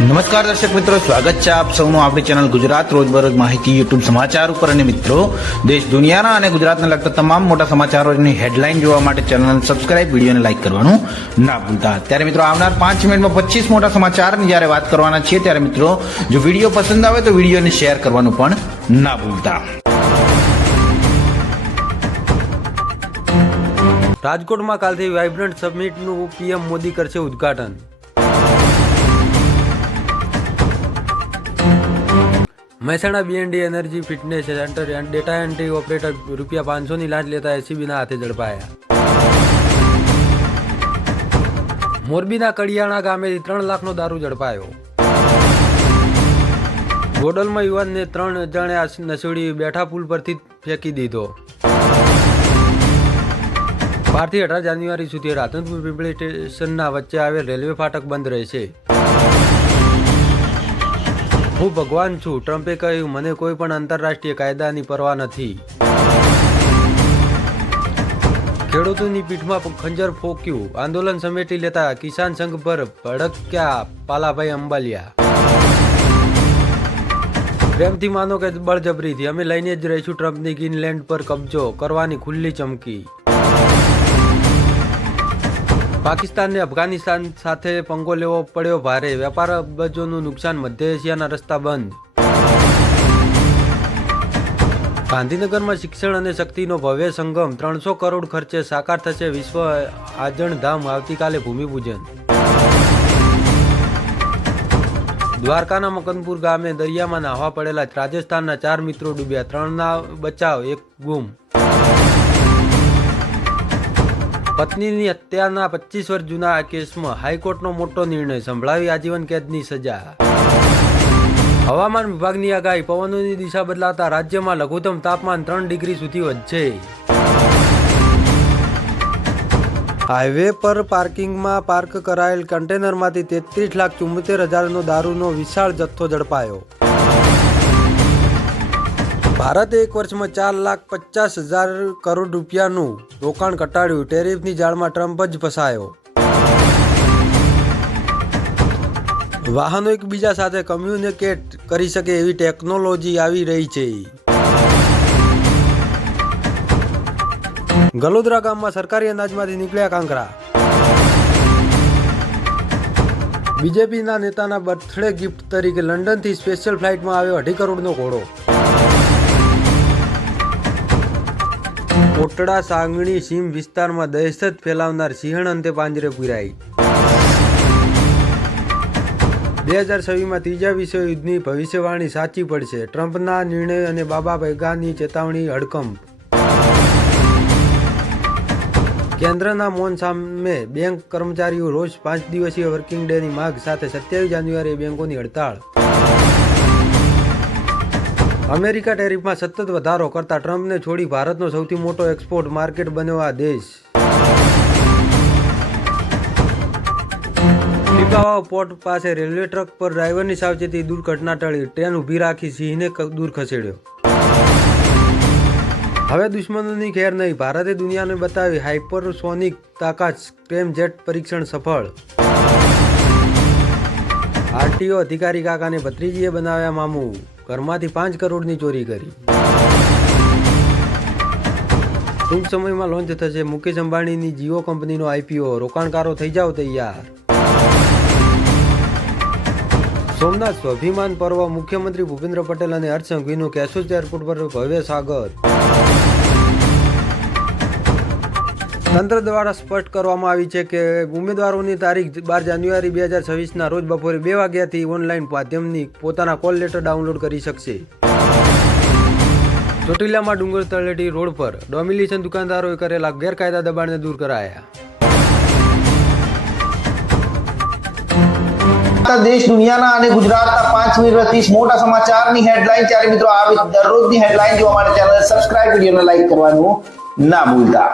નમસ્કાર દર્શક મિત્રો, સ્વાગત છે આપ સૌનું આપણી ચેનલ ગુજરાત રોજબરોજ માહિતી યુટ્યુબ સમાચાર ઉપર. અને મિત્રો, દેશ દુનિયાના અને ગુજરાતને લગતા તમામ મોટા સમાચારોની હેડલાઇન જોવા માટે ચેનલ સબસ્ક્રાઇબ, વિડીયોને લાઇક કરવાનું ના ભૂલતા. ત્યારે મિત્રો, આવનાર 5 મિનિટમાં 25 મોટા સમાચારની જ્યારે વાત કરવાના છીએ, ત્યારે મિત્રો જો વિડીયો પસંદ આવે તો વિડીયોને શેર કરવાનું પણ ના ભૂલતા. રાજકોટમાં કાલથી વાઇબ્રન્ટ સમિટનું પીએમ મોદી કરશે ઉદ્ઘાટન. Mehsana BND energy fitness centre data entry operator ₹500ની લાંચ લેતા એસીબીના હાથે ઝડપાયા. મોરબીના કડિયાણા ગામેથી 3 લાખનો દારૂ ઝડપાયો. ગોડલમાં યુવાનને 3 અજાણ્યા નસોડી બેઠા પુલ પરથી ફેંકી દીધો. 12 થી 18 જાન્યુઆરી સુધી રાધનપુર પીપળી સ્ટેશનના વચ્ચે આવેલ રેલવે ફાટક બંધ રહેશે. હું ભગવાન છું, ટ્રમ્પે કહ્યું, મને કોઈ પણ આંતરરાષ્ટ્રીય કાયદાની પરવા નથી. ખેડૂતોની પીઠમાં ખંજર ફોક્યું, આંદોલન સમેટી લેતા કિસાન સંઘ પર ભડક્યા પાલાભાઈ અંબાલિયા. પ્રેમથી માનો કે બળજબરીથી, અમે લઈને જ રહીશું ટ્રમ્પની ગ્રીનલેન્ડ પર કબજો કરવાની ખુલ્લી ચમકી. પાકિસ્તાનને અફઘાનિસ્તાન સાથે પંગો લેવો પડ્યો ભારે, વેપાર અબજોનું નુકસાન, મધ્ય એશિયાના રસ્તા બંધ. ગાંધીનગરમાં શિક્ષણ અને શક્તિનો ભવ્ય સંગમ, 300 કરોડ ખર્ચે સાકાર થશે વિશ્વ આજણ ધામ, આવતીકાલે ભૂમિપૂજન. દ્વારકાના મકનપુર ગામે દરિયામાં નાહવા પડેલા રાજસ્થાનના 4 મિત્રો ડૂબ્યા, 3ના બચાવ, 1 ગુમ. પત્નીની હત્યાના 25 વર્ષ જૂના આ કેસમાં હાઈકોર્ટનો મોટો નિર્ણય, સંભળાવી આજીવન કેદની સજા. હવામાન વિભાગની આગાહી, પવનોની દિશા બદલાતા રાજ્યમાં લઘુત્તમ તાપમાન 3 ડિગ્રી સુધી વધશે. હાઈવે પર પાર્કિંગમાં પાર્ક કરાયેલ કન્ટેનરમાંથી 33,74,000નો દારૂનો વિશાળ જથ્થો ઝડપાયો. ભારતે 1 વર્ષમાં 4,50,000 કરોડ રૂપિયાનું રોકાણ ઘટાડ્યું, ટેરિફની જાળમાં ટ્રમ્પ જ ફસાયો. વાહનો એકબીજા સાથે કમ્યુનિકેટ કરી શકે એવી ટેકનોલોજી આવી રહી છે. ગલોદરા ગામમાં સરકારી અનાજમાંથી નીકળ્યા કાંકરા. બીજેપીના નેતાના બર્થડે ગિફ્ટ તરીકે લંડનથી સ્પેશિયલ ફ્લાઇટમાં આવ્યો 2.5 કરોડનો ઘોડો. કોટડા સાંગણી સીમ વિસ્તારમાં દહેશત ફેલાવનાર સિંહણ અંતે પાંજરે પુરાઈ. 2026માં ત્રીજા વિશ્વયુદ્ધની ભવિષ્યવાણી સાચી પડશે, ટ્રમ્પના નિર્ણય અને બાબા ભેગાની ચેતવણી હડકંપ. કેન્દ્રના મૌન સામે બેંક કર્મચારીઓ રોજ 5 દિવસીય વર્કિંગ ડેની માંગ સાથે 27 જાન્યુઆરીએ બેંકોની હડતાળ. અમેરિકા ટેરિફમાં સતત વધારો કરતા ટ્રમ્પને છોડી ભારતનો સૌથી મોટો એક્સપોર્ટ માર્કેટ બન્યો આ દેશ. પીપાવાવ પોર્ટ પાસે રેલવે ટ્રક પર ડ્રાઈવરની સાવચેતી, દુર્ઘટના ટળી, ટ્રેન ઊભી રાખી સિંહને દૂર ખસેડ્યો. હવે દુશ્મનોની ખેર નહીં, ભારતે દુનિયાને બતાવી હાઇપરસોનિક તાકાત, સ્ક્રેમ જેટ પરીક્ષણ સફળ. આરટીઓ અધિકારી કાકાને ભત્રીજીએ બનાવ્યા મામું, ઘરમાંથી 5 કરોડની ચોરી કરી. ટૂંક સમયમાં લોન્ચ થશે મુકેશ અંબાણીની જીઓ કંપનીનો આઈપીઓ, રોકાણકારો થઈ જાઓ તૈયાર. સોમનાથ સ્વાભિમાન પર્વ, મુખ્યમંત્રી ભૂપેન્દ્ર પટેલ અને હર્ષ સંઘવીનું કેશોદ એરપોર્ટ પર ભવ્ય સ્વાગત. તંત્ર દ્વારા સ્પષ્ટ કરવામાં આવી છે કે ઉમેદવારોની તારીખ 12 જાન્યુઆરી 2026ના રોજ બપોરે 2 વાગ્યાથી ઓનલાઈન માધ્યમથી પોતાના કોલ લેટર ડાઉનલોડ કરી શકશે. ચોટીલામાં ડુંગર તળેટી રોડ પર ડોમિનિશન દુકાનદારોએ કરેલા ગેરકાયદા દબાણને દૂર કરાયા. દેશ દુનિયાના અને ગુજરાતના 5 મિનિટમાં 30 મોટા સમાચારની હેડલાઇન. ત્યારે મિત્રો, આવી દરરોજની હેડલાઇન જોવા માટે ચેનલ સબસ્ક્રાઇબ, વિડીયોને લાઈક કરવાનું ના ભૂલતા.